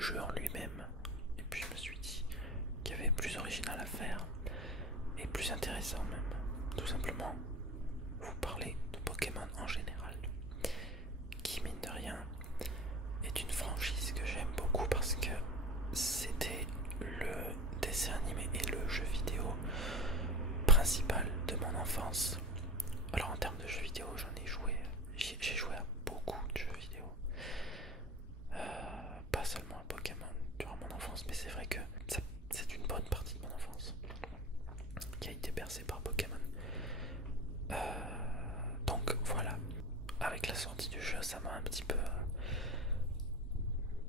jeu en lui-même. Et puis je me suis dit qu'il y avait plus original à faire et plus intéressant même. Tout simplement, vous parler de Pokémon en général, qui mine de rien est une franchise que j'aime beaucoup parce que c'était le dessin animé et le jeu vidéo principal de mon enfance. Alors en termes de jeux vidéo, j'en ai joué, j'ai joué à beaucoup de jeux vidéo, pas seulement à Pokémon durant mon enfance, mais c'est vrai que c'est une bonne partie de mon enfance qui a été bercée par Pokémon. Donc voilà, avec la sortie du jeu, ça m'a un petit peu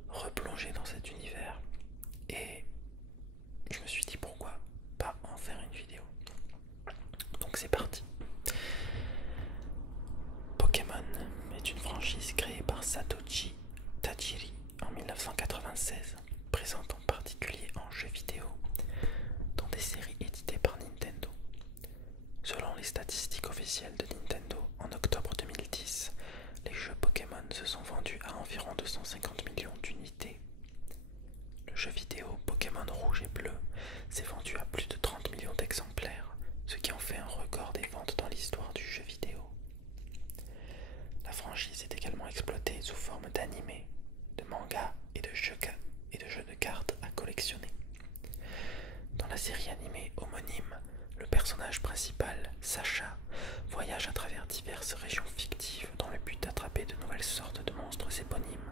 replongé dans cet univers et je me suis dit pourquoi pas en faire une vidéo. Donc c'est parti. Pokémon est une franchise créée par Satoshi Tajiri en 1996, présente en particulier en jeux vidéo, dans des séries éditées par Nintendo. Selon les statistiques officielles de Nintendo, en octobre 2010, les jeux Pokémon se sont vendus à environ 250 millions d'unités. Le jeu vidéo Pokémon Rouge et Bleu s'est vendu à plus de 30 millions d'exemplaires, ce qui en fait un record des ventes dans l'histoire du jeu vidéo. La franchise est également exploitée sous forme d'animés, de mangas et de jeux de cartes à collectionner. Dans la série animée homonyme, le personnage principal, Sacha, voyage à travers diverses régions fictives dans le but d'attraper de nouvelles sortes de monstres éponymes,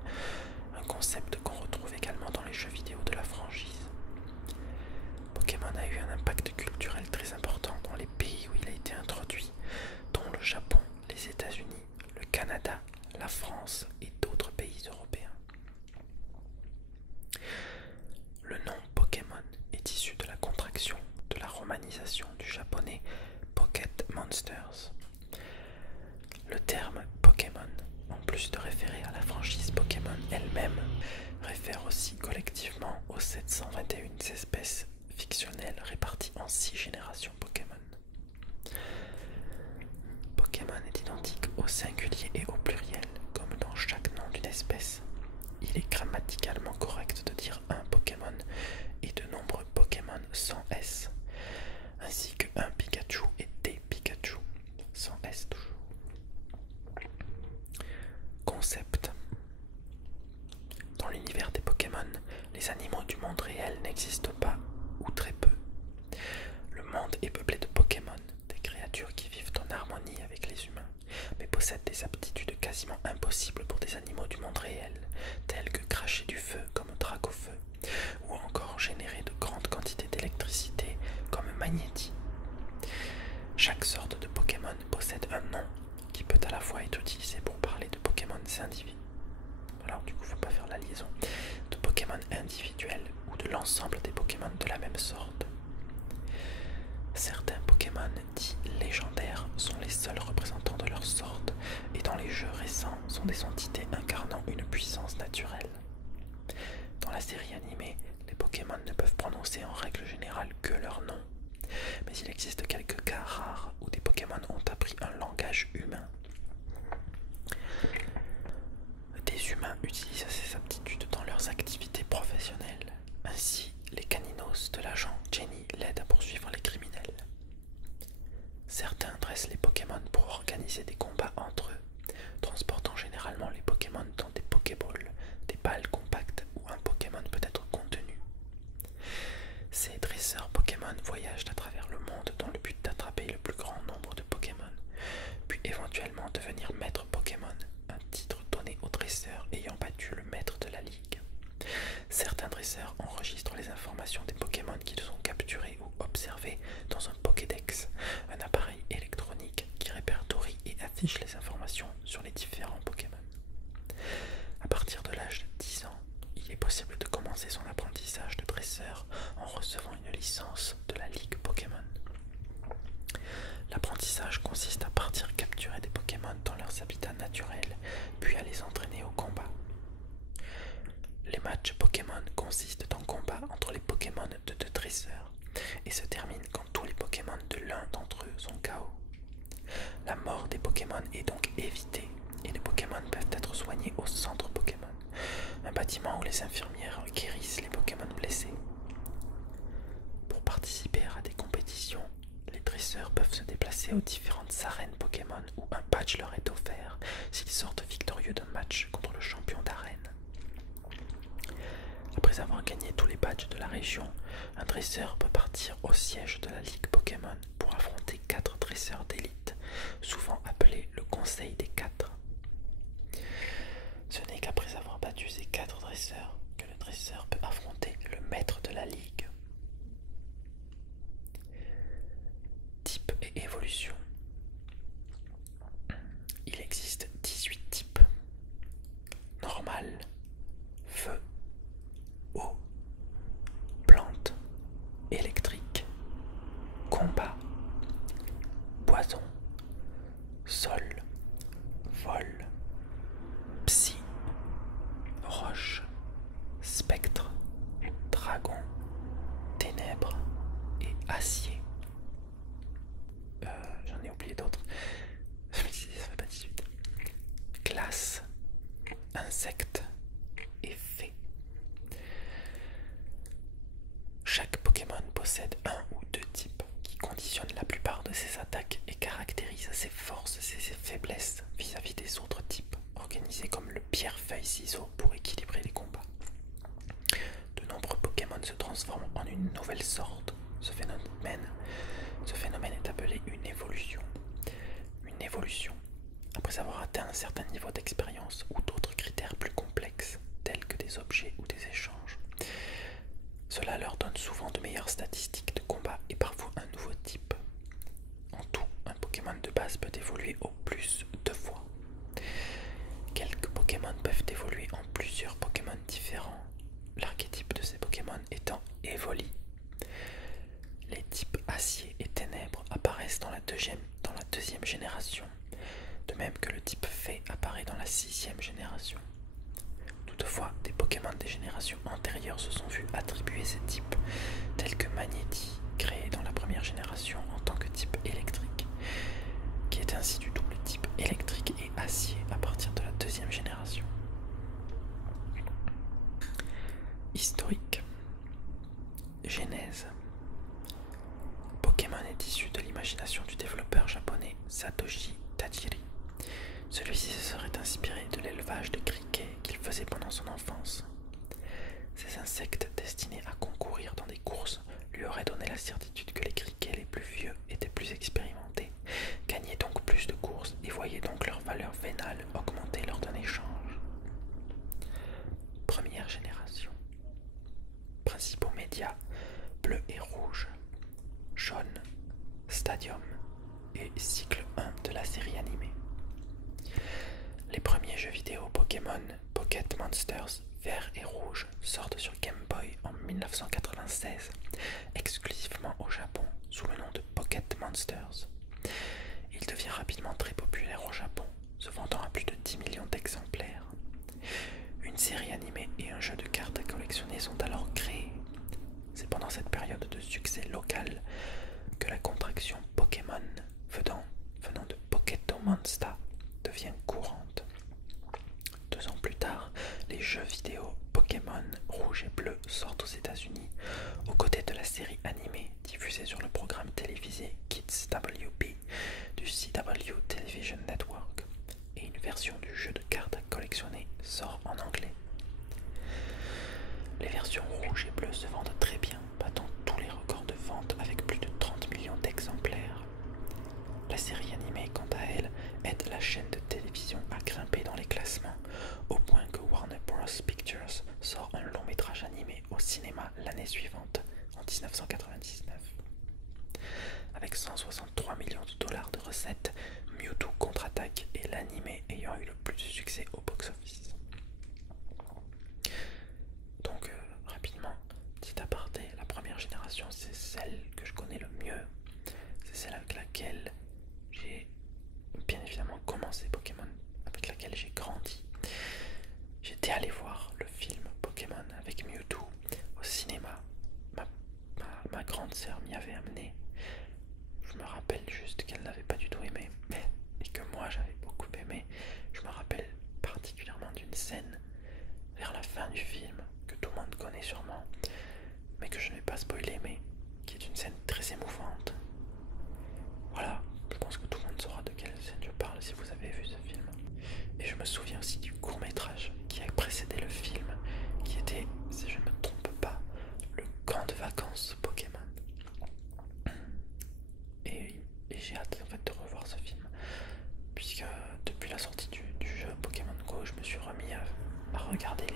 un concept qu'on retrouve également dans les jeux vidéo de la franchise. Pokémon a eu un impact culturel très important dans les pays où il a été introduit, dont le Japon, les États-Unis, le Canada, la France et d'autres pays européens. Le nom Pokémon est issu de la contraction de la romanisation du japonais Pocket Monsters. Le terme Pokémon, en plus de référer à la franchise Pokémon elle-même, réfère aussi collectivement aux 721 espèces fictionnelles réparties en 6 générations Pokémon. Pokémon est identique au singulier et au pluriel, comme dans chaque nom d'une espèce. Il est grammaticalement correct de dire un Pokémon et de nombreux Pokémon sans S, ainsi que un Pikachu et des Pikachu, sans S toujours. Concept. Dans l'univers des Pokémon, les animaux du monde réel n'existent pas, ou très peu. Le monde est peuplé de Pokémon, des créatures qui vivent en harmonie avec les humains, mais possèdent des aptitudes quasiment impossibles pour des animaux du monde réel, tels que cracher du feu comme Dracofeu, ou encore générer de grandes quantités d'électricité comme Magnéti. Chaque sorte de Pokémon possède un nom qui peut à la fois être utilisé pour parler de Pokémon individuels. Alors du coup, faut pas faire la liaison de Pokémon individuels ou de l'ensemble des Pokémon de la même sorte. Certains Pokémon dits légendaires sont les seuls représentants de leur sorte et dans les jeux récents sont des entités incarnant une puissance naturelle. Dans la série animée, les Pokémon ne peuvent prononcer en règle générale que leur nom, mais il existe quelques cas rares où des Pokémon ont appris un langage humain. Des humains utilisent ces aptitudes dans leurs activités professionnelles. Ainsi, les caninos de l'agent Jenny l'aident à poursuivre les criminels. Certains dressent les Pokémon pour organiser des combats entre eux, transportant généralement les Pokémon dans des Pokéballs, des balles compactes où un Pokémon peut être contenu. Ces dresseurs Pokémon voyagent à travers le monde dans le but d'attraper le plus grand nombre de Pokémon, puis éventuellement devenir maître Pokémon, un titre donné aux dresseurs ayant battu le maître de la ligue. Certains dresseurs enregistrent les informations des Pokémon qu'ils ont capturés ou observés dans un Pokédex, un appareil électronique qui répertorie et affiche les informations sur les différents Pokémon. À partir de l'âge de 10 ans, il est possible de commencer son apprentissage de dresseur en recevant une licence de la Ligue Pokémon. L'apprentissage consiste à partir capturer des Pokémon dans leurs habitats naturels, puis à les entraîner au combat. Les matchs Pokémon consistent en combats entre les Pokémon de deux dresseurs et se terminent quand tous les Pokémon de l'un d'entre eux sont KO. La mort des Pokémon est donc évitée et les Pokémon peuvent être soignés au centre Pokémon, un bâtiment où les infirmières guérissent les Pokémon blessés. Pour participer à des compétitions, les dresseurs peuvent se déplacer aux différentes arènes Pokémon où un badge leur est offert s'ils sortent victorieux d'un match contre le champion d'arène. Après avoir gagné tous les badges de la région, un dresseur peut partir au siège de la Ligue Pokémon pour affronter 4 dresseurs d'élite, souvent appelés le Conseil des 4. Ce n'est qu'après avoir battu ces 4 dresseurs que le dresseur peut affronter le maître de la Ligue. Type et évolution. Il existe 18 types. Normal, feu, eau, plante, électrique, combat, poison, sol, vol, psy, roche, spectre, dragon, ténèbres et acier. J'en ai oublié d'autres. Ça fait pas 18. Glace, insecte et fée. Chaque Pokémon possède un ou deux types qui conditionnent la plupart de ses attaques et caractérisent ses forces et ses faiblesses vis-à-vis des autres types, organisés comme le pierre-feuille-ciseau pour équilibrer les combats. De nombreux Pokémon se transforment en une nouvelle sorte. Ce phénomène est appelé une évolution. Une évolution, après avoir atteint un certain niveau d'expérience ou d'autres critères plus complexes, tels que des objets ou des échanges. Cela leur donne souvent de meilleures statistiques de combat et parfois un nouveau type. En tout, un Pokémon de base peut évoluer au plus 2 fois. Quelques Pokémon peuvent évoluer en plusieurs Pokémon différents, l'archétype de ces Pokémon étant Evoli. Les types acier et ténèbres apparaissent dans la deuxième génération, de même que le type fée apparaît dans la 6e génération. Toutefois, des Pokémon des générations antérieures se sont vus attribuer ces types, tels que Magnéti, créé dans la première génération en tant que type électrique, qui est ainsi du double type électrique et acier à partir de la 2e génération. Historique. Genèse. Pokémon est issu de l'imagination du développeur japonais Satoshi Tajiri. Celui-ci se serait inspiré de l'élevage de criquets qu'il faisait pendant son enfance. Ces insectes destinés à concourir dans des courses lui auraient donné la certitude que les criquets les plus vieux étaient plus expérimentés, gagnaient donc plus de courses et voyaient donc leur valeur vénale augmenter lors d'un échange. Première génération. Principaux médias, bleu et rouge, jaune, Stadium et cycle 1 de la série animée. Les premiers jeux vidéo Pokémon Pocket Monsters vert et rouge sortent sur Game Boy en 1996, exclusivement au Japon sous le nom de Pocket Monsters. Il devient rapidement très populaire au Japon, se vendant à plus de 10 millions d'exemplaires. Une série animée et un jeu de cartes à collectionner sont alors créés. C'est pendant cette période de succès local que la contraction Pokémon venant de Pokéto Monster devient courante. 2 ans plus tard, les jeux vidéo Pokémon rouge et bleu sortent aux États-Unis, aux côtés de la série animée diffusée sur le programme télévisé Kids WB du CW Television Network, et une version du jeu de cartes à collectionner sort en anglais. Les versions rouge et bleu se vendent très bien, battant tous les records de vente avec plus de 30 millions d'exemplaires. La série animée, quant à elle, aide la chaîne de télévision à grimper dans les classements, au point que Warner Bros. Pictures sort un long métrage animé au cinéma l'année suivante, en 1999. Avec 163 millions de dollars de recettes, Mewtwo contre-attaque est l'animé ayant eu le plus de succès au box-office. Donc, rapidement, petit aparté, la première génération, c'est celle que je connais le mieux. C'est celle avec laquelle j'ai bien évidemment commencé Pokémon, avec laquelle j'ai grandi. J'étais allé voir le film Pokémon avec Mewtwo au cinéma. Ma grande sœur m'y avait amené. Je me rappelle juste qu'elle n'avait pas du tout aimé, et que moi j'avais beaucoup aimé. Je me rappelle particulièrement d'une scène vers la fin du film, que tout le monde connaît sûrement, mais que je ne vais pas spoiler, mais qui est une scène très émouvante. Voilà, je pense que tout le monde saura de quelle scène je parle si vous avez vu ce film. Et je me souviens aussi du court-métrage qui a précédé le film, qui était, si je ne me trompe pas, le camp de vacances Pokémon. Et j'ai hâte en fait de revoir ce film, puisque depuis la sortie du jeu Pokémon Go, je me suis remis à regarder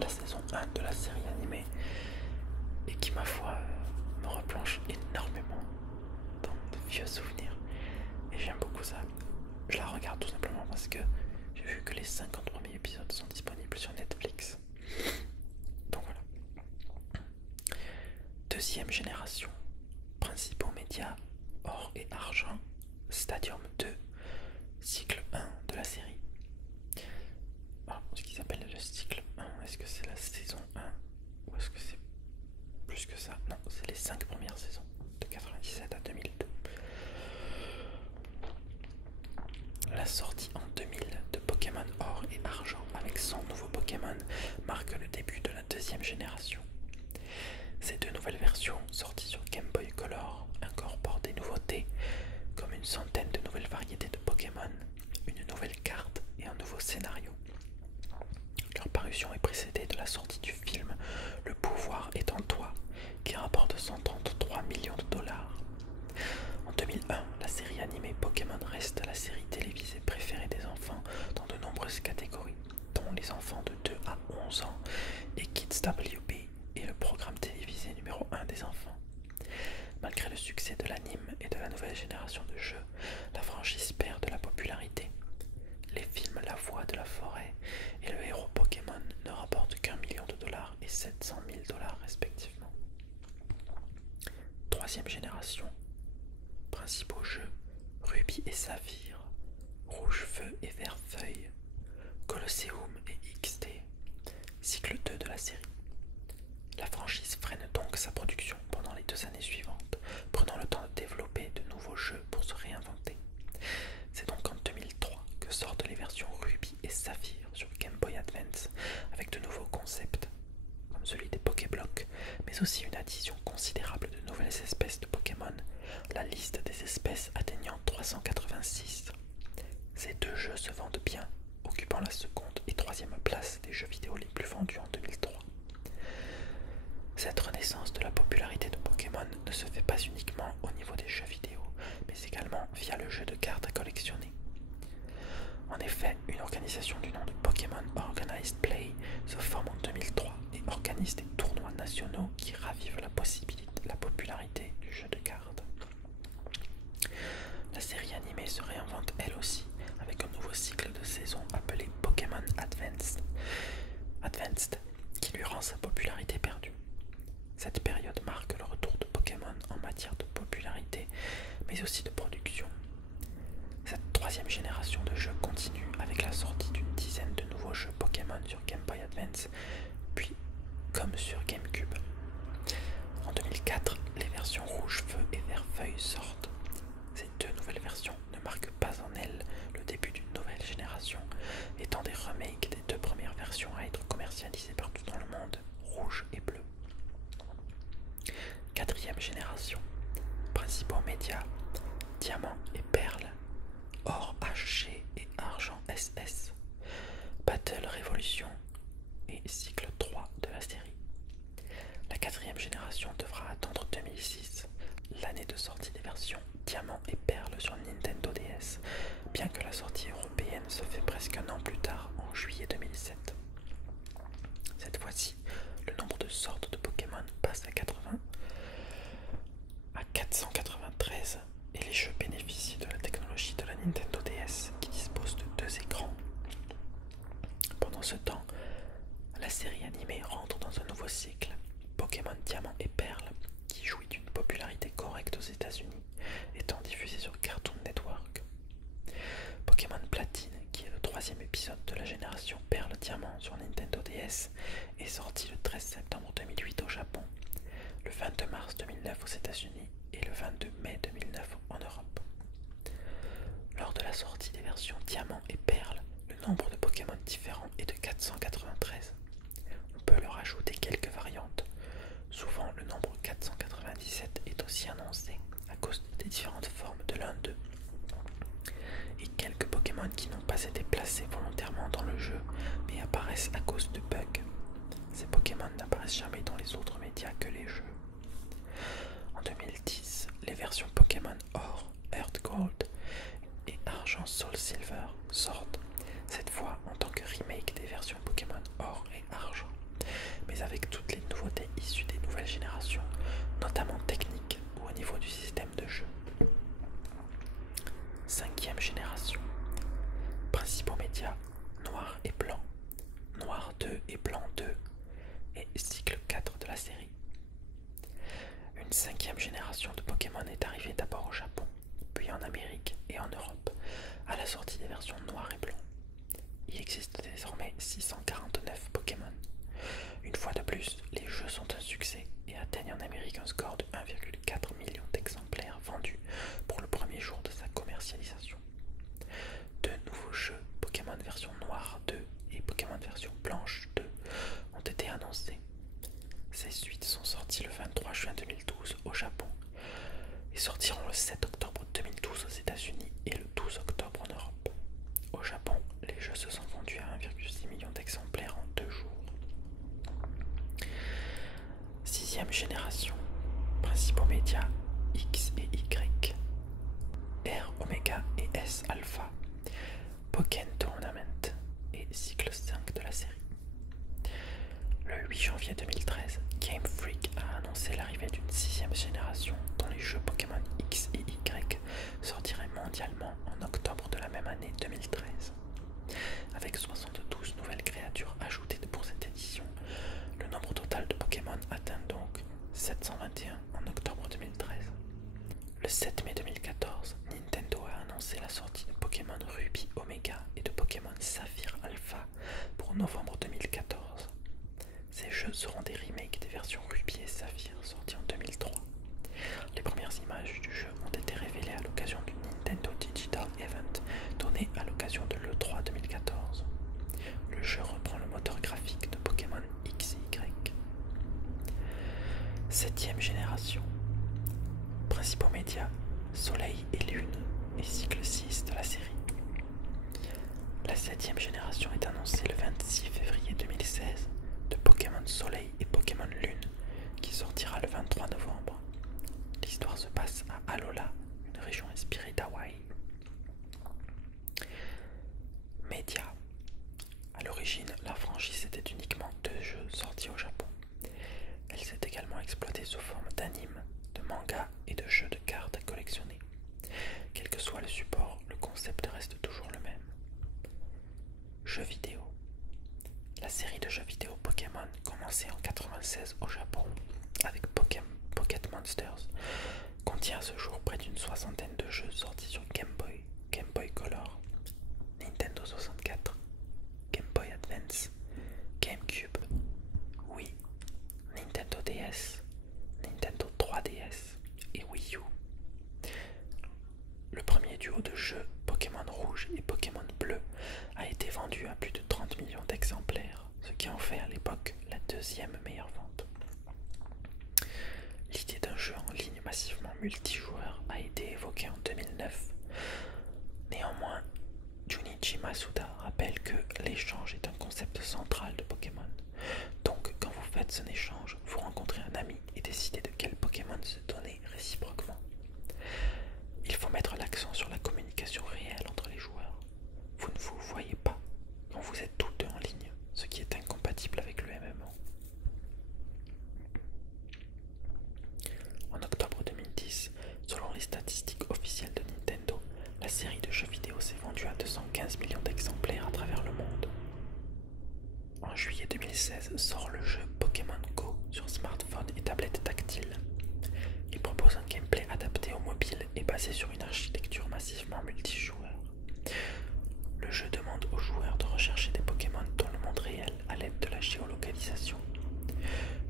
la saison 1 de la série animée, et qui ma foi me replonge énormément dans de vieux souvenirs, et j'aime beaucoup ça. Je la regarde tout simplement parce que j'ai vu que les 50 premiers épisodes sont disponibles sur Netflix. Donc voilà. Deuxième génération. Principaux médias, or et argent. Stadium 2. Cycle 1 de la série. Alors, ce qu'ils appellent le cycle 1, est-ce que c'est la saison 1 ou est-ce que c'est plus que ça? Non, c'est les 5 premières saisons, de 97 à 2002. La sortie en 2000 de Pokémon Or et Argent avec 100 nouveaux Pokémon marque le début de la deuxième génération. Ces deux nouvelles versions, sorties sur Game Boy Color, incorporent des nouveautés comme une centaine de nouvelles variétés de Pokémon, une nouvelle carte et un nouveau scénario. Leur parution est précédée de la sortie du film Le pouvoir est en toi, qui rapporte 133 millions de dollars. En 2001, la série animée Pokémon reste la série télévisée préférée des enfants dans de nombreuses catégories, dont les enfants de 2 à 11 ans et Kids WB est le programme télévisé numéro 1 des enfants. Malgré le succès de l'anime et de la nouvelle génération de jeux, la franchise perd de la popularité. Les films La Voix de la Forêt et le héros Pokémon ne rapportent qu'1 million de dollars et 700 000 dollars respectivement. Troisième génération. Principaux jeux, Ruby et Saphir, Rouge Feu et Vert Feuille, Colosseum et XD, cycle 2 de la série. La franchise freine donc sa production pendant les 2 années suivantes, prenant le temps de développer de nouveaux jeux pour se réinventer. C'est donc en 2003 que sortent les versions Ruby et Saphir sur Game Boy Advance avec de nouveaux concepts, comme celui des Pokéblocks, mais aussi une addition considérable de nouvelles espèces de Pokémon, la liste des espèces atteignant 386. Ces deux jeux se vendent bien, occupant la seconde et troisième place des jeux vidéo les plus vendus en 2003. Cette renaissance de la popularité de Pokémon ne se fait pas uniquement au niveau des jeux vidéo, mais également via le jeu de cartes à collectionner. En effet, une organisation du nom de Pokémon Organized Play se forme en 2003 et organise des tournois nationaux qui ravivent la popularité du jeu de cartes. La série animée se réinvente elle aussi avec un nouveau cycle de saison appelé Pokémon Advanced, qui lui rend sa popularité perdue. Cette période marque le retour de Pokémon en matière de popularité, mais aussi de production. Cette troisième génération de jeux continue avec la sortie d'une dizaine de nouveaux jeux Pokémon sur Game Boy Advance, puis comme sur GameCube. En 2004, les versions Rouge Feu et Vert Feuille sortent. Ces deux nouvelles versions ne marquent pas en elles le début d'une nouvelle génération, étant des remakes des 2 premières versions à être commercialisées partout dans le monde, Rouge et Bleu. Quatrième génération. Principaux médias, Diamant et Perle, Or HG et Argent SS, Battle Révolution et cycle 3 de la série. La 4e génération devra attendre 2006, l'année de sortie des versions Diamant et Perle sur Nintendo DS, bien que la sortie européenne se fait presque un an plus tard, en juillet 2007. Cette fois-ci, le nombre de sortes de Pokémon passe à 493 et les jeux bénéficient de la technologie de la Nintendo DS qui dispose de 2 écrans. Pendant ce temps, la série animée rentre dans un nouveau cycle, Pokémon Diamant et Perle, qui jouit d'une popularité correcte aux États-Unis, étant diffusé sur Cartoon Network. Pokémon Platine, qui est le 3e épisode de la génération Perle Diamant sur Nintendo DS, est sorti le 13 septembre 2008 au Japon, le 22 mars 2009 aux États-Unis et le 22 mai 2009 en Europe. Lors de la sortie des versions Diamant et Perle, le nombre de Pokémon différents est de 493. quelques variantes. Souvent, le nombre 497 est aussi annoncé à cause des différentes formes de l'un d'eux. Et quelques Pokémon qui n'ont pas été placés volontairement dans le jeu, mais apparaissent à cause de bugs. Ces Pokémon n'apparaissent jamais dans les autres médias que les jeux. En 2010, les versions Pokémon Or, Earth Gold et Argent Soul Silver sortent, cette fois en tant que remake des versions Pokémon Or et Argent, mais avec toutes les nouveautés issues des nouvelles générations, notamment techniques ou au niveau du système de jeu. 5e génération. Principaux médias, Noir et Blanc, Noir 2 et Blanc 2 et cycle 4 de la série. Une 5e génération de Pokémon est arrivée d'abord au Japon, puis en Amérique et en Europe, à la sortie des versions Noir et Blanc. Il existe désormais 649 Pokémon. Une fois de plus, les jeux sont un succès et atteignent en Amérique un score de 1,4 million d'exemplaires vendus pour le premier jour de sa commercialisation. Deux nouveaux jeux, Pokémon version Noire 2 et Pokémon version Blanche 2, ont été annoncés. Ces suites sont sorties le 23 juin 2012 au Japon et sortiront le 7 octobre 2012 aux États-Unis et le 12 octobre en Europe. Au Japon, les jeux se sont vendus à 1,6 million d'exemplaires en 2 jours. 6e génération. Principaux médias X et Y, R Omega et S Alpha, Pokémon Tournament et cycle 5 de la série. Le 8 janvier 2013, Game Freak a annoncé l'arrivée d'une 6e génération dont les jeux Pokémon X et Y sortiraient mondialement en octobre de la même année 2013. Avec 72 nouvelles créatures ajoutées pour cette édition, le nombre total de Pokémon atteint donc 721 en octobre 2013. Le 7 mai 2014, Nintendo a annoncé la sortie de Pokémon Ruby Omega et de Pokémon Saphir Alpha pour novembre 2014. Ces jeux seront des remakes des versions Ruby et Saphir sorties en 2003. Les premières images du jeu ont été révélées à l'occasion du Nintendo Digital Event donné à l'occasion de l'E3 2014. Le jeu reprend le moteur graphique de Pokémon X et Y. 7e génération. Principaux médias, Soleil et Lune et cycle 6 de la série. La 7e génération est annoncée le 26 février 2016 de Pokémon Soleil et Pokémon Lune qui sortira le 23 novembre. L'histoire se passe à Alola, une région inspirée d'Hawaï. Médias. À l'origine, la franchise était uniquement 2 jeux sortis au Japon. Elle s'est également exploitée sous forme d'anime, de manga et de jeux de cartes à collectionner. Quel que soit le support, le concept reste toujours le même. Jeux vidéo. La série de jeux vidéo Pokémon, commencée en 1996 au Japon avec Pocket Monsters, contient à ce jour près d'une 60aine de jeux sortis sur Game Boy, Game Boy Color, Nintendo 64, Game Boy Advance, GameCube, Wii, Nintendo DS, Nintendo 3DS et Wii U. Le premier duo de jeux Pokémon Rouge et Pokémon Bleu a été vendu à plus de 30 millions d'exemplaires, ce qui en fait à l'époque la 2e meilleure vente. L'idée d'un jeu en ligne massivement multijoueur a été évoquée en 2009. Néanmoins, Junichi Masuda rappelle que l'échange est un concept central de Pokémon. Donc, quand vous faites un échange, vous rencontrez un ami et décidez de quel Pokémon se donner réciproquement. Il faut mettre l'accent sur la communication réelle entre les joueurs. Vous ne vous voyez pas quand vous êtes tous deux en ligne, ce qui est incompatible avec le MMO. En octobre 2010, selon les statistiques officielles de Nintendo, la série de jeux vidéo s'est vendue à 215 millions d'exemplaires à travers le monde. En juillet 2016 sort le jeu Pokémon Go sur smartphone et tablette tactile. Il propose un gameplay adapté au mobile et basé sur une architecture massivement multijoueur. Le jeu demande aux joueurs de rechercher des Pokémon dans le monde réel à l'aide de la géolocalisation.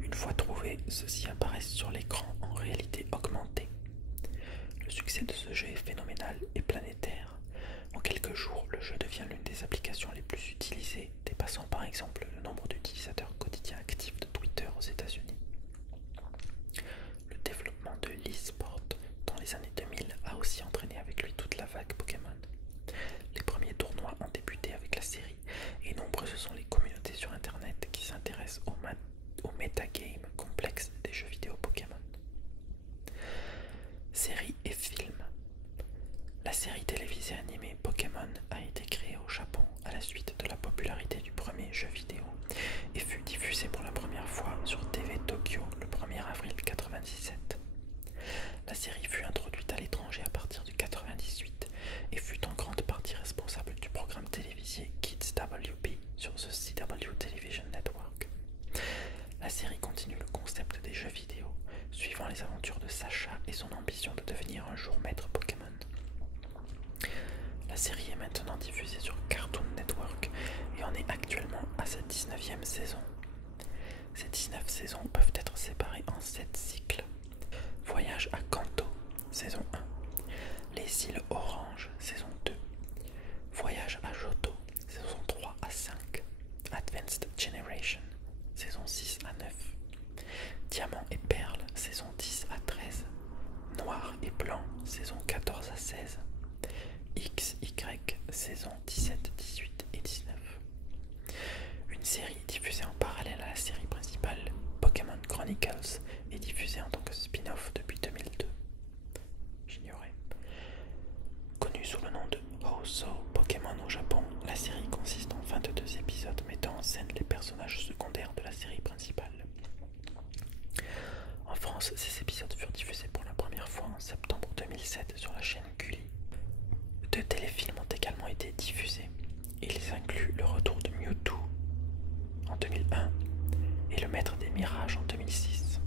Une fois trouvés, ceux-ci apparaissent sur l'écran en réalité augmentée. Le succès de ce jeu est phénoménal et planétaire. En quelques jours, le jeu devient l'une des applications les plus utilisées, dépassant par exemple le nombre d'utilisateurs quotidiens actifs de Twitter actuellement à sa 19e saison. Ces 19 saisons peuvent être séparées en 7 cycles. Voyage à Kanto, saison 1. Les îles Oranges, saison 2. Voyage à Johto, saison 3 à 5. Advanced Generation, saison 6 à 9. Diamant et Perle, saison 10 à 13. Noir et Blanc, saison 14 à 16. XY, saison 17, 18 et 19. Une série diffusée en parallèle à la série principale, Pokémon Chronicles, est diffusée en tant que spin-off depuis 2002. J'ignorais. Connue sous le nom de Hoso Pokémon au Japon, la série consiste en 22 épisodes mettant en scène les personnages secondaires de la série principale. En France, ces épisodes furent diffusés pour la première fois en septembre 2007 sur la chaîne Gulli. 2 téléfilms ont également été diffusés. Ils incluent Le Retour de Mewtwo en 2001 et Le Maître des Mirages en 2006.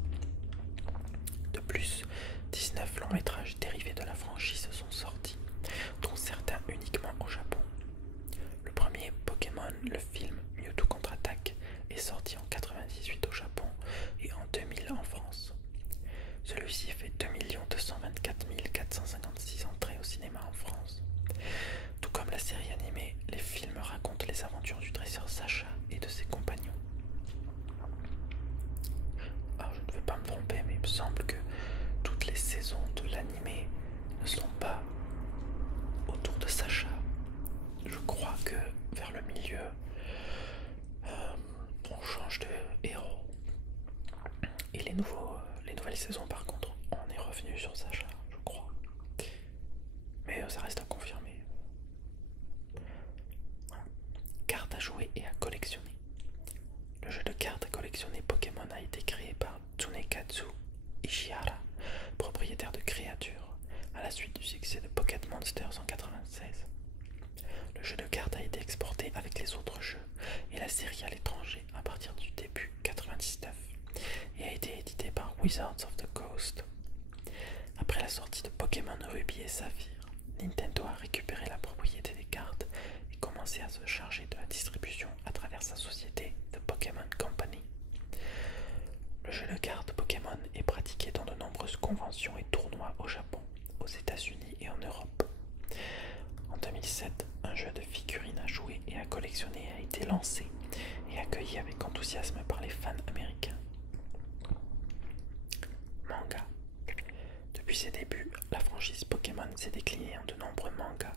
De plus, 19 longs métrages dérivés de la franchise sont sortis, dont certains uniquement au Japon. Le premier, Pokémon, le film Mewtwo contre-attaque, est sorti en 1998 au Japon et en 2000 en France. Celui-ci fait 2 224 456 entrées au cinéma en France. Tout comme la série animée, les films racontent les aventures du dresseur Sacha et de ses compagnons. Alors je ne veux pas me tromper, mais il me semble que toutes les saisons de l'animé ne sont pas autour de Sacha. Je crois que vers le milieu, on change de héros. Et les nouvelles saisons, par contre, on est revenu sur Sacha, je crois. Mais ça reste à confirmer. Voilà. Cartes à jouer et à collectionner. Le jeu de cartes à collectionner Pokémon a été créé par Tsunekatsu Ishihara, propriétaire de Créature, à la suite du succès de Pocket Monsters en 1996. Le jeu de cartes a été exporté avec les autres jeux et la série à l'étranger à partir du début 1999 et a été édité par Wizards of the Coast. Après la sortie de Pokémon Ruby et Saphir, Nintendo a récupéré la propriété des cartes et commencé à se charger de la distribution à travers sa société The Pokémon Company. Le jeu de cartes Pokémon est pratiqué dans de nombreuses conventions et tournois au Japon, aux États-Unis et en Europe. En 2007, un jeu de figurines à jouer et à collectionner a été lancé et accueilli avec enthousiasme par les fans américains. Manga. Depuis ses débuts, la franchise Pokémon s'est déclinée en de nombreux mangas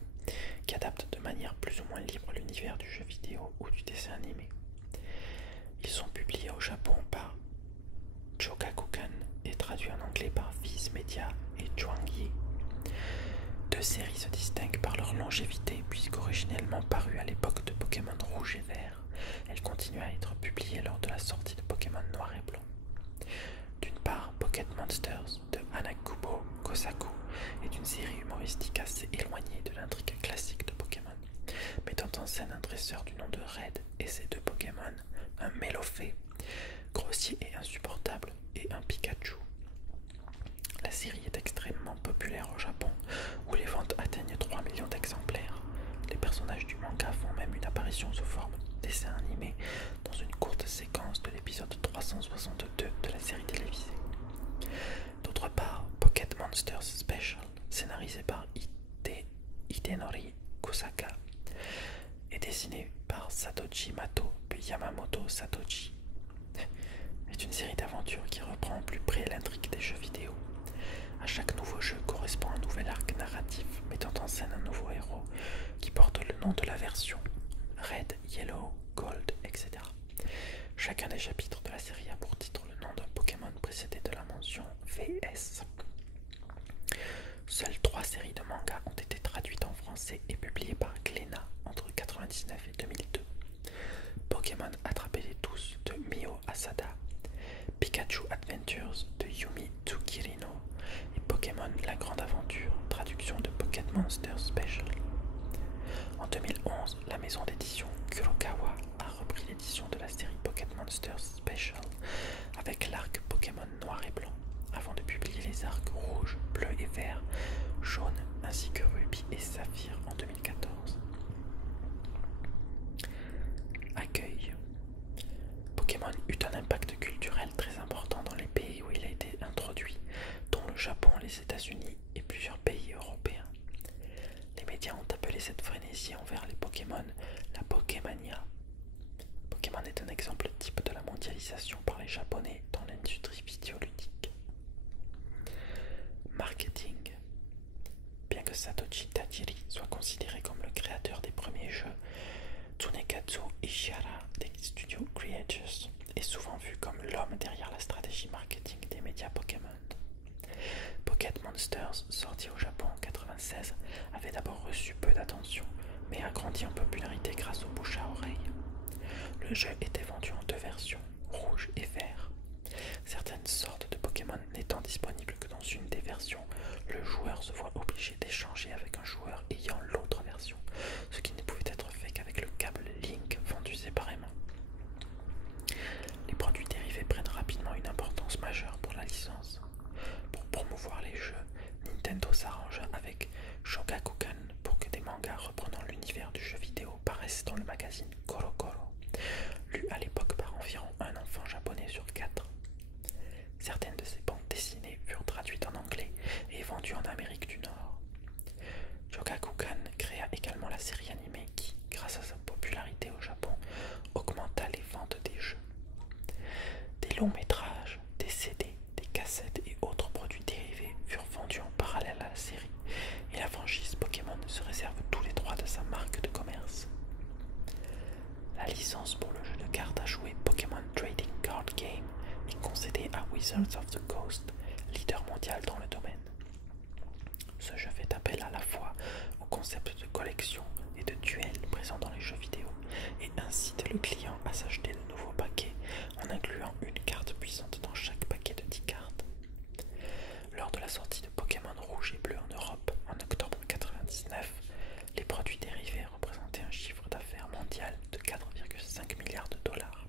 qui adaptent de manière plus ou moins libre l'univers du jeu vidéo ou du dessin animé. Ils sont publiés au Japon par Shogakukan et traduits en anglais par Viz Media et Chuangyi. 2 séries se distinguent par leur longévité puisqu'originellement parues à l'époque de Pokémon Rouge et Vert, elles continuent à être publiées lors de la sortie de Pokémon Noir et Blanc. D'une part, Pocket Monsters de Hanakubo Kosaku est une série humoristique assez éloignée de l'intrigue classique de Pokémon, mettant en scène un dresseur du nom de Red et ses 2 Pokémon, un Mélofée, grossier et insupportable, et un Pikachu. La série est extrêmement populaire au Japon, où les ventes atteignent 3 millions d'exemplaires. Les personnages du manga font même une apparition sous forme de dessin animé dans une courte séquence de l'épisode 362 de la série télévisée. D'autre part, Pocket Monsters Special, scénarisé par Hidenori Kusaka, et dessiné par Satoshi Mato puis Yamamoto Satoshi, est une série d'aventures qui reprend au plus près l'intrigue des jeux vidéo. À chaque nouveau jeu correspond un nouvel arc narratif mettant en scène un nouveau héros qui porte le nom de la version, Red, Yellow, Gold, etc. Chacun des chapitres de la série a pour titre le nom d'un Pokémon précédé de la mention VS. Seules 3 séries de mangas ont été traduites en français et publiées par Glénat entre 1999 et 2002. Pokémon Attrapez-les tous de Mio Asada, Pikachu Adventures de Yumi Tsukirino et Pokémon La Grande Aventure, traduction de Pocket Monsters Special. En 2011, la maison d'édition Kurokawa a repris l'édition de la série Pocket Monsters Special avec l'arc Pokémon Noir et Blanc, avant de publier les arcs Rouge, Bleu et Vert, Jaune ainsi que Ruby et Saphir en 2014. Accueil. qui envers les Pokémon la Pokémania. Pokémon est un exemple type de la mondialisation par les Japonais dans l'industrie vidéoludique. Marketing. Bien que Satoshi Tajiri soit considéré comme le créateur des premiers jeux, Tsunekatsu Ishihara des studios Creatures est souvent vu comme l'homme derrière la stratégie marketing des médias Pokémon. Pocket Monsters, sorti au Japon en 1996, avait d'abord reçu peu d'attention, mais a grandi en popularité grâce au bouche à oreille. Le jeu était vendu en deux versions, rouge et vert. Certaines sortes de Pokémon n'étant disponibles que dans une des versions, le joueur se voit obligé d'échanger avec un joueur ayant l'autre version, ce qui ne pouvait être fait qu'avec le câble Link vendu séparément. Les produits dérivés prennent rapidement une importance majeure pour la licence. Pour promouvoir les jeux, Nintendo s'arrange avec Shogakukan pour que des mangas reprenant l'univers du jeu vidéo paraissent dans le magazine Koro Koro, lu à l'époque par environ un enfant japonais sur 4. Certaines de ces bandes dessinées furent traduites en anglais et vendues en Amérique du Nord. Shogakukan créa également la série animée qui, grâce à sa popularité au Japon, augmenta les ventes des jeux. Des longs métrages, des CD, des cassettes et autres produits dérivés furent vendus en parallèle à la série, et la franchise Pokémon se réserve tous les droits de sa marque de commerce. La licence pour le jeu de cartes à jouer Pokémon Trading Card Game est concédée à Wizards of the Coast, leader mondial dans le domaine. Ce jeu fait appel à la fois au concept de collection et de duel présent dans les jeux vidéo et incite le client à s'acheter de nouveaux paquets en incluant une carte puissante dans chaque paquet de 10 cartes. Lors de la sortie de Pokémon Rouge et Bleu en Europe en octobre 1999, les produits dérivés représentaient un chiffre d'affaires mondial de 4,5 milliards de dollars,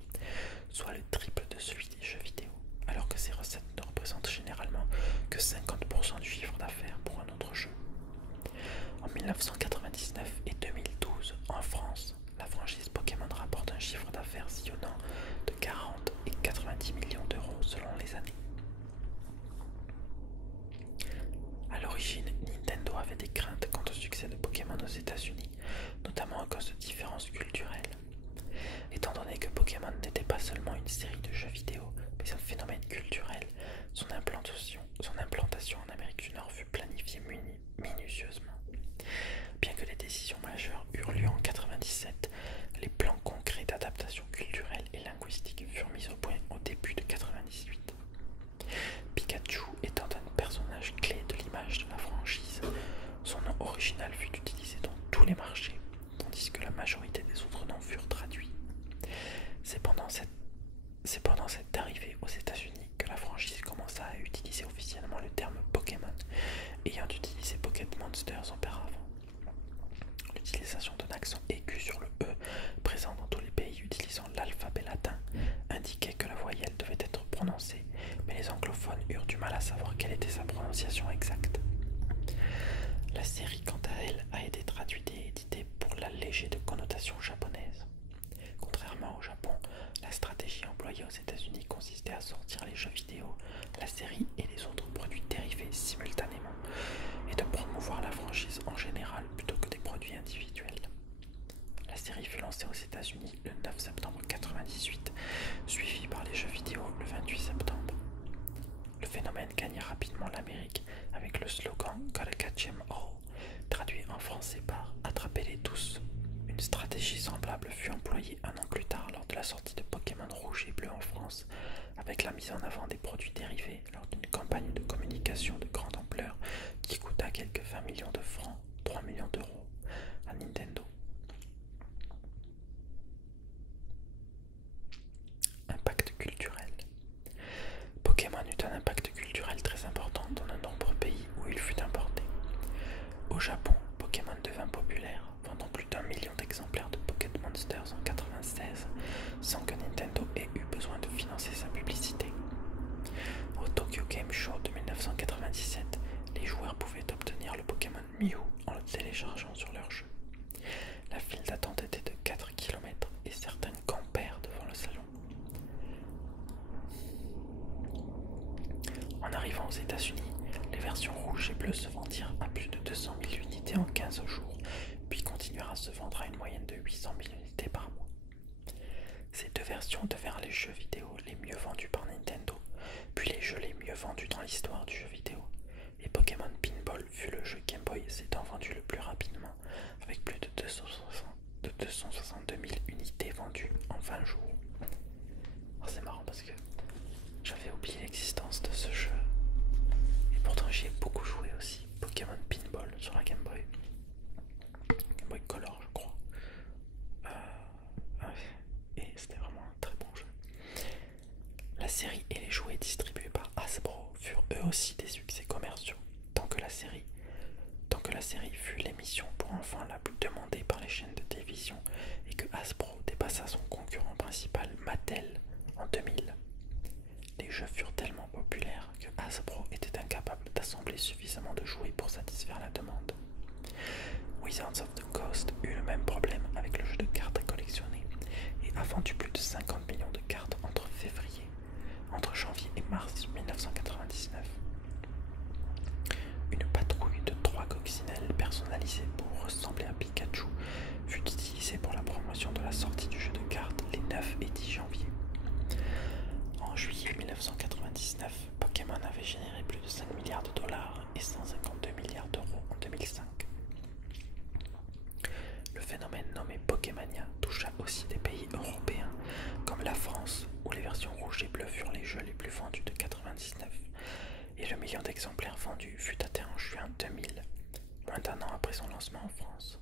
soit le triple de celui des jeux vidéo, alors que ces recettes ne représentent généralement que 50% du chiffre d'affaires pour un autre jeu. En 1999 et 2012, en France, la franchise Pokémon rapporte un chiffre d'affaires sillonnant de 40 et 90 millions d'euros selon les années. A l'origine, Nintendo avait des craintes quant au succès de Pokémon aux États-Unis, notamment à cause de différences culturelles. Étant donné que Pokémon n'était pas seulement une série de jeux vidéo, mais un phénomène culturel, son implantation en Amérique du Nord fut planifiée minutieusement. Bien que les décisions majeures eurent lieu en 1997, les plans concrets d'adaptation culturelle et linguistique furent mis au point au début de 1998. Pikachu étant un personnage clé de l'image de la franchise, son nom original fut utilisé dans tous les marchés, tandis que la majorité des autres noms furent traduits. C'est pendant cette arrivée aux États-Unis que la franchise commença à utiliser officiellement le terme Pokémon, ayant utilisé Pocket Monsters auparavant. L'utilisation d'un accent aigu sur le E, présent dans tous les pays utilisant l'alphabet latin, indiquait que la voyelle devait être prononcée, mais les anglophones eurent du mal à savoir quelle était sa prononciation exacte. La série, quant à elle, a été traduite et éditée pour l'alléger de connotations japonaises. Contrairement au Japon, la stratégie employée aux États-Unis consistait à sortir les jeux vidéo, la série et les autres produits dérivés simultanément, et de promouvoir la franchise en général plutôt que des produits individuels. La série fut lancée aux États-Unis le 9 septembre 1998, suivie par les jeux vidéo le 28 septembre. Le phénomène gagna rapidement l'Amérique avec le slogan Gotta catch 'em all, traduit en français par Attrapez-les tous. Une stratégie semblable fut employée un an plus tard lors de la sortie de Pokémon Rouge et Bleu en France, avec la mise en avant des produits dérivés lors d'une campagne de communication de grande ampleur qui coûta quelques 20 millions de francs, 3 millions d'euros, à Nintendo. Impact culturel. Pokémon eut un impact culturel très important dans de nombreux pays où il fut importé. Au Japon, Pokémon devint populaire, vendant plus d'1 million d'exemplaires de Pocket Monsters en 1996, sans que Nintendo ait eu besoin de financer sa publicité. Au Tokyo Game Show de 1997, les joueurs pouvaient obtenir le Pokémon Mew en le téléchargeant sur leur jeu. La file d'attente était de 4 km et certains campèrent devant le salon. En arrivant aux États-Unis, les versions rouges et bleues se vendirent à plus de 200 000 unités en 15 jours, puis continuèrent à se vendre à une moyenne de 800 000 unités par mois. Ces deux versions devinrent les jeux vidéo les mieux vendus par Nintendo, puis les jeux les mieux vendus dans l'histoire du jeu vidéo. Et Pokémon Pinball fut le jeu Game Boy s'étant vendu le plus rapidement, avec plus de 262 000 unités vendues en 20 jours. C'est marrant parce que j'avais oublié l'existence de ce jeu, et pourtant j'y ai beaucoup joué aussi. Pokémon Pinball sur la Game Boy Color, je crois. Et c'était vraiment un très bon jeu. La série et les jouets distribués par Hasbro furent eux aussi des succès commerciaux, tant que la série fut l'émission pour enfants la plus demandée par les chaînes de télévision et que Hasbro dépassa son concurrent principal Mattel en 2000. Les jeux furent tellement populaires que Hasbro était incapable d'assembler suffisamment de jouets pour satisfaire la demande. Wizards of the Coast eut le même problème avec le jeu de cartes à collectionner et a vendu plus de 50 millions de cartes entre janvier et mars 1999. Une patrouille de 3 coccinelles personnalisées pour ressembler à Pikachu fut utilisée pour la promotion de la sortie du jeu de cartes les 9 et 10 janvier. En juillet 1999, Pokémon avait généré plus de 5 milliards de dollars et 152 milliards d'euros en 2005. Le phénomène nommé Pokémania toucha aussi des pays européens comme la France, où les versions rouges et bleues furent les jeux les plus vendus de 1999, et le million d'exemplaires vendus fut atteint en juin 2000, moins d'un an après son lancement en France.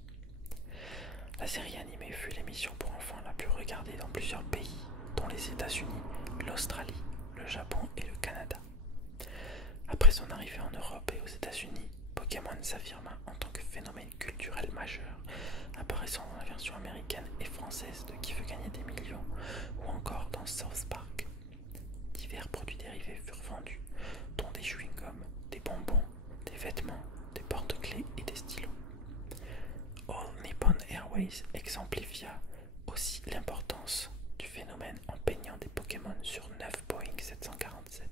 La série animée fut l'émission pour enfants la plus regardée dans plusieurs pays, dont les États-Unis, l'Australie, le Japon et le Canada. Après son arrivée en Europe et aux États-Unis, Pokémon s'affirma en tant que phénomène culturel majeur, apparaissant dans la version américaine et française de Qui veut gagner des millions ou encore dans South Park. Divers produits dérivés furent vendus, dont des chewing-gums, des bonbons, des vêtements, des porte-clés et des stylos. All Nippon Airways exemplifia aussi l'importance du phénomène en peignant des Pokémon sur 9 Boeing 747.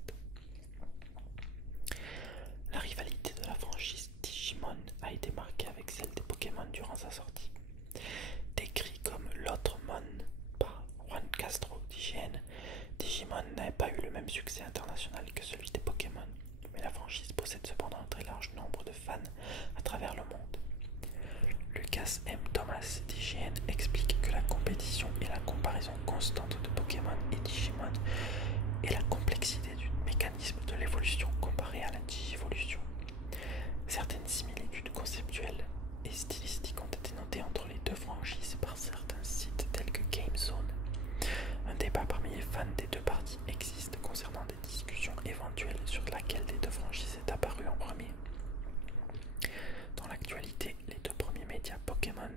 La rivalité de la franchise Digimon a été marquée avec celle des Pokémon durant sa sortie. Décrit comme l'autre Mon par Juan Castro d'IGN, Digimon n'avait pas eu le même succès international que celui des Pokémon, mais la franchise possède cependant un très large nombre de fans à travers le monde. Lucas M. Thomas d'IGN explique que la compétition et la comparaison constante de Pokémon et Digimon et la complexité du mécanisme de l'évolution comparé à la digivolution. Certaines similitudes conceptuelles et stylistiques ont été notées entre les deux franchises par certains sites tels que GameZone. Un débat parmi les fans des deux parties existe concernant des discussions éventuelles sur laquelle des deux franchises est apparue en premier. Dans l'actualité, les deux premiers médias Pokémon,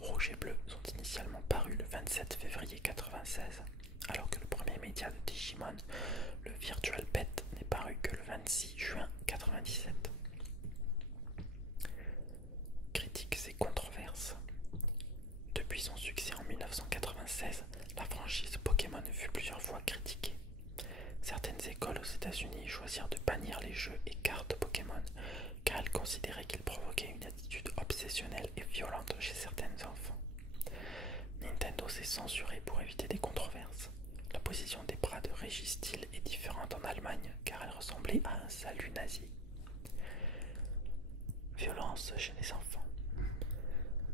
Rouge et Bleu, sont initialement parus le 27 février 1996, alors que le premier média de Digimon, le Virtual Pet, n'est paru que le 26 juin 1997. Critiques et controverses. Depuis son succès en 1996, la franchise Pokémon fut plusieurs fois critiquée. Certaines écoles aux États-Unis choisirent de bannir les jeux et cartes Pokémon car elles considéraient qu'ils provoquaient une attitude obsessionnelle et violente chez certains enfants. Nintendo s'est censuré pour éviter des controverses. La position des bras de Reggie Steele est différente en Allemagne car elle ressemblait à un salut nazi. Violence chez les enfants.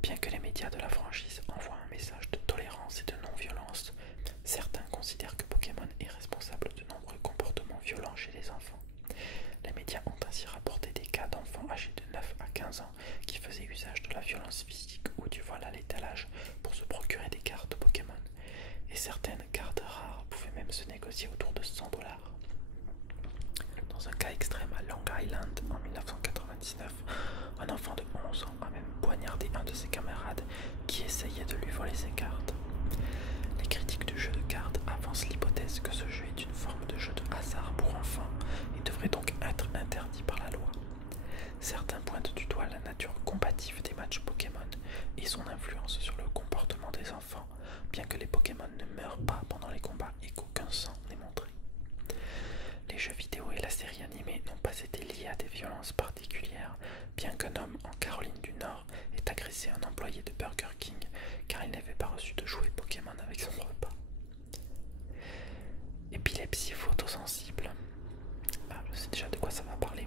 Bien que les médias de la franchise envoient un message de tolérance et de non-violence, certains considèrent que Pokémon est responsable de nombreux comportements violents chez les enfants. Les médias ont ainsi rapporté des cas d'enfants âgés de 9 à 15 ans qui faisaient usage de la violence physique ou du vol à l'étalage pour se procurer des cartes Pokémon, et certaines cartes rares pouvaient même se négocier autour de $100. Dans un cas extrême à Long Island en 1999, un enfant de 11 ans a même poignardé un de ses camarades qui essayait de lui voler ses cartes. Les critiques du jeu de cartes avancent l'hypothèse que ce jeu est une forme de jeu de hasard pour enfants et devrait donc être interdit par la loi. Certains pointent du doigt la nature combative des matchs Pokémon et son influence sur le comportement des enfants, bien que les Pokémon ne meurent pas pendant les combats et qu'aucun sang n'est montré. Les jeux vidéo et la série animée n'ont pas été liés à des violences particulières, bien qu'un homme en Caroline du Nord ait agressé agresser un employé de Burger King car il n'avait pas reçu de jouet Pokémon avec son repas. Épilepsie photosensible. Ah, je sais déjà de quoi ça va parler.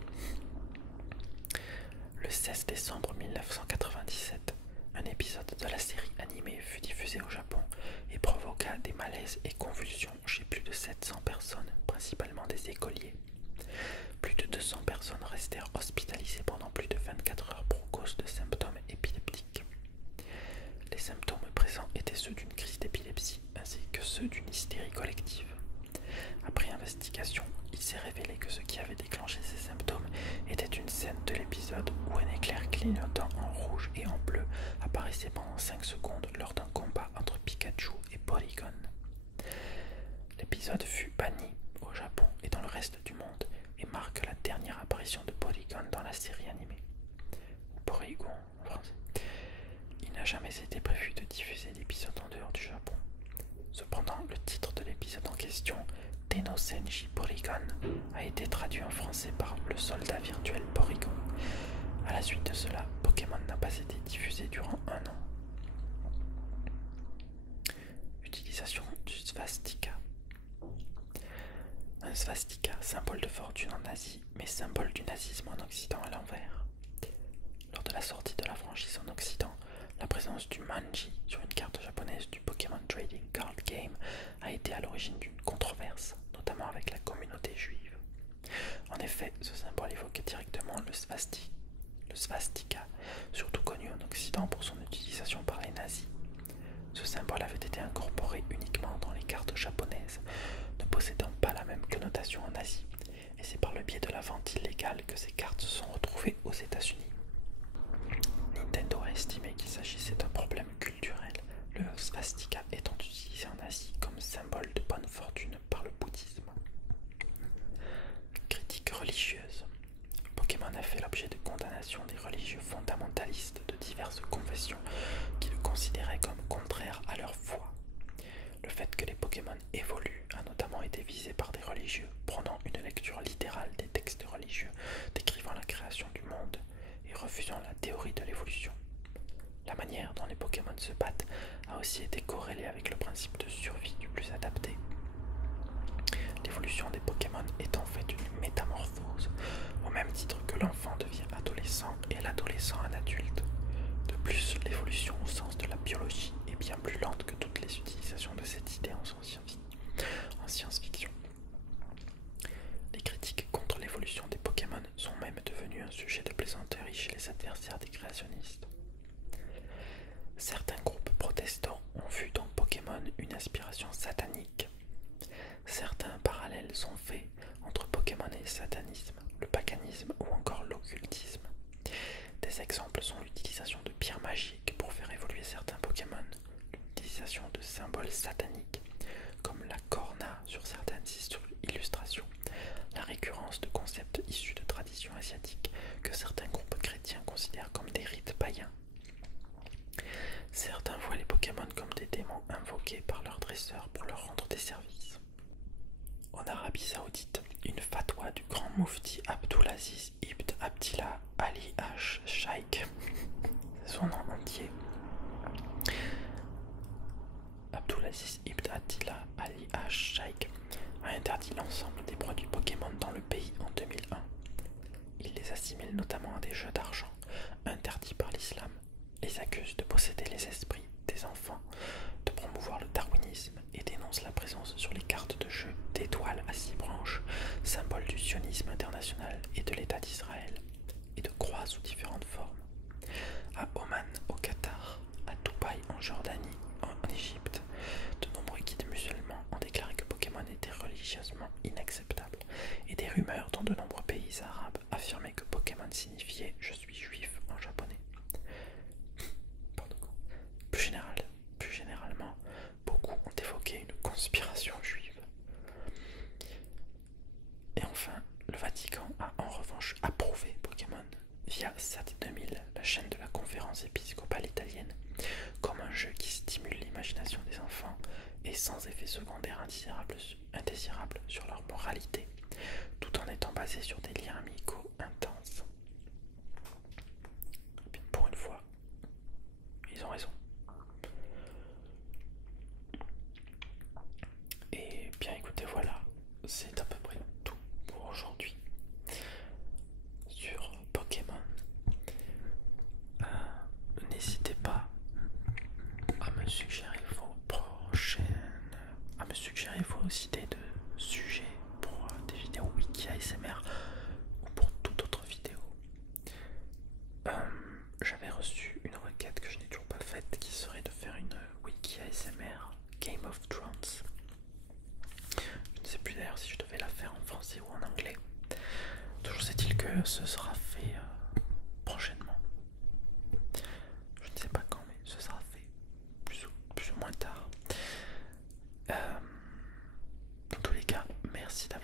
Le 16 décembre 1997, un épisode de la série animée fut diffusé au Japon et provoqua des malaises et convulsions chez plus de 700 personnes, principalement des écoliers. Plus de 200 personnes restèrent hospitalisées pendant plus de 24 heures pour cause de symptômes épileptiques. Les symptômes présents étaient ceux d'une crise d'épilepsie ainsi que ceux d'une hystérie collective. Après investigation, il s'est révélé que ce qui avait déclenché ces symptômes était une scène de l'épisode où un éclair clignotant en rouge et en bleu apparaissait pendant 5 secondes lors d'un combat entre Pikachu et Porygon. L'épisode fut banni au Japon et dans le reste du monde et marque la dernière apparition de Porygon dans la série animée. Porygon en français. Il n'a jamais été prévu de diffuser l'épisode en dehors du Japon. Cependant, le titre de l'épisode en question, Tenosenji Porygon, a été traduit en français par le soldat virtuel Porygon. A la suite de cela, Pokémon n'a pas été diffusé durant 1 an. Utilisation du swastika. Un swastika, symbole de fortune en Asie, mais symbole du nazisme en Occident à l'envers. Lors de la sortie de la franchise en Occident, la présence du manji sur une carte japonaise du Pokémon Trading Card Game a été à l'origine d'une controverse, notamment avec la communauté juive. En effet, ce symbole évoquait directement le swastika, surtout connu en Occident pour son utilisation par les nazis. Ce symbole avait été incorporé uniquement dans les cartes japonaises, ne possédant pas la même connotation en Asie, et c'est par le biais de la vente illégale que ces cartes se sont retrouvées aux États-Unis. Nintendo a estimé qu'il s'agissait d'un problème culturel, le swastika étant utilisé en Asie comme symbole de bonne fortune par le bouddhisme. Critique religieuse. Pokémon a fait l'objet de condamnations des religieux fondamentalistes de diverses confessions qui le considéraient comme contraire à leur foi. Le fait que les Pokémon évoluent a notamment été visé par des religieux prenant une lecture littérale des textes religieux décrivant la création du monde et refusant la théorie de l'évolution. La manière dont les Pokémon se battent a aussi été corrélée avec le principe de survie du plus adapté. L'évolution des Pokémon est en fait une métamorphose, au même titre que l'enfant devient adolescent et l'adolescent un adulte. De plus, l'évolution au sens de la biologie est bien plus lente que toutes les utilisations de cette idée en science-fiction. Les critiques contre l'évolution des Pokémon sont même devenues un sujet de plaisanterie chez les adversaires des créationnistes. Certains groupes protestants ont vu dans Pokémon une inspiration satanique. Certains parallèles sont faits entre Pokémon et le satanisme, le paganisme ou encore l'occultisme. Des exemples sont l'utilisation de pierres magiques pour faire évoluer certains Pokémon, l'utilisation de symboles sataniques, comme la corna sur certaines illustrations, la récurrence de concepts issus de traditions asiatiques que certains groupes chrétiens considèrent comme des rites païens. Certains voient les Pokémon comme des démons invoqués par leurs dresseurs pour leur rendre des services. En Arabie Saoudite, une fatwa du grand moufti Abdulaziz ibn Abdillah Ali Shaikh, son nom entier, Abdulaziz ibn Abdillah Ali Shaikh, a interdit l'ensemble des produits Pokémon dans le pays en 2001. Il les assimile notamment à des jeux d'argent interdits par l'islam, les accuse de posséder les esprits des enfants, de promouvoir le darwinisme et dénonce la présence sur les cartes de jeu d'étoiles à 6 branches, symbole du sionisme international et de l'État d'Israël, et de croix sous différentes formes. À Oman, au Qatar, à Dubaï, en Jordanie, en Égypte, de nombreux guides musulmans ont déclaré que Pokémon était religieusement inacceptable, et des rumeurs dans de nombreux pays arabes affirmaient que Pokémon signifiait « je suis juif » en japonais. Plus généralement, beaucoup ont évoqué une conspiration juive. Et enfin, le Vatican a en revanche approuvé Pokémon via SAT2000, la chaîne de la conférence épiscopale italienne, comme un jeu qui stimule l'imagination des enfants et sans effet secondaire indésirable sur leur moralité, tout en étant basé sur des liens amicaux intenses. Pour une fois, ils ont raison. Et bien écoutez, voilà, c'est à peu près tout pour aujourd'hui sur Pokémon. N'hésitez pas à me suggérer vos prochaines, à me suggérer vos idées de sujets pour des vidéos wiki ASMR ou pour toute autre vidéo. J'avais reçu une requête que je n'ai toujours pas faite qui serait de faire une wiki ASMR Game of Thrones. Je ne sais plus d'ailleurs si je devais la faire en français ou en anglais. Toujours est-il que ce sera fait prochainement. Je ne sais pas quand, mais ce sera fait plus ou moins tard. Dans tous les cas, merci d'avoir